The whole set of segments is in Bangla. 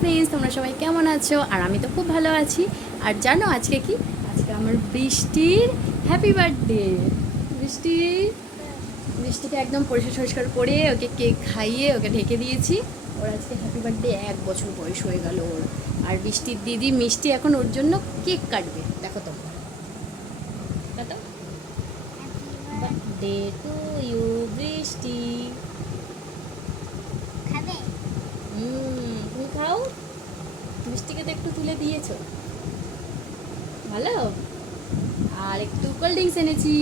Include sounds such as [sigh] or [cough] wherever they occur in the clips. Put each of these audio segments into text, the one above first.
ফ্রেন্ডস তোমরা সবাই কেমন আছো? আর আমি তো খুব ভালো আছি। আর জানো আজকে কি? আজকে আমার বৃষ্টির হ্যাপি বার্থডে বৃষ্টি বৃষ্টিকে একদম পরিষ্কার পরিষ্কার করে ওকে কেক খাইয়ে ওকে ঢেকে দিয়েছি। ওর আজকে হ্যাপি বার্থডে এক বছর বয়স হয়ে গেল ওর। আর বৃষ্টির দিদি মিষ্টি এখন ওর জন্য কেক কাটবে। দেখো তো কাটো বার্থডে টু ইউ বৃষ্টি। মিষ্টিকে তো একটু তুলে দিয়েছ। ভালো? আর একটু কোল্ড ড্রিঙ্কস এনেছি।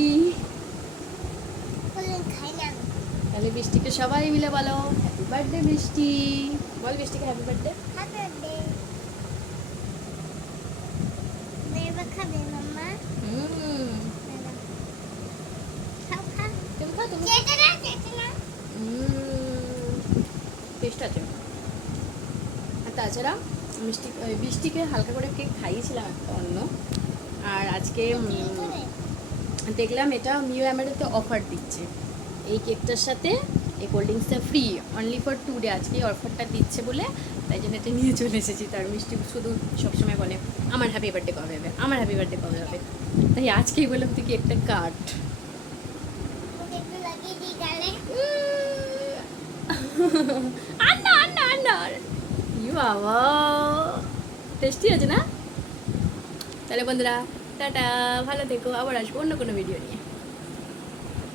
তাহলে বৃষ্টিকে সবাই মিলে বলো হ্যাপি বার্থডে বৃষ্টি বল বৃষ্টিকে হ্যাপি বার্থডে টেস্ট আছে। আর তাছাড়া? মিষ্টি বৃষ্টিকে হালকা করে কেক খাইয়েছিলাম একটা অন্য। আর আজকে দেখলাম এটা মিও অ্যামারেতে অফার দিচ্ছে। এই কেকটার সাথে এই কোল্ড ড্রিঙ্কসটা free only for today আজকে এই অফারটা দিচ্ছে বলে তাই জন্য এটা নিয়ে চলে এসেছি। তার মিষ্টি শুধু সবসময় বলে আমার হ্যাপি বার্থডে কবে হবে? আমার হ্যাপি বার্থডে কবে হবে? তাই আজকেই বললাম তুই কেকটা কাট [laughs] আন্না আন্না আন্না। বাবা। টেস্টি আছে না? তাহলে বন্ধুরা টাটা ভালো থেকো আবার আসব অন্য কোনো ভিডিও নিয়ে।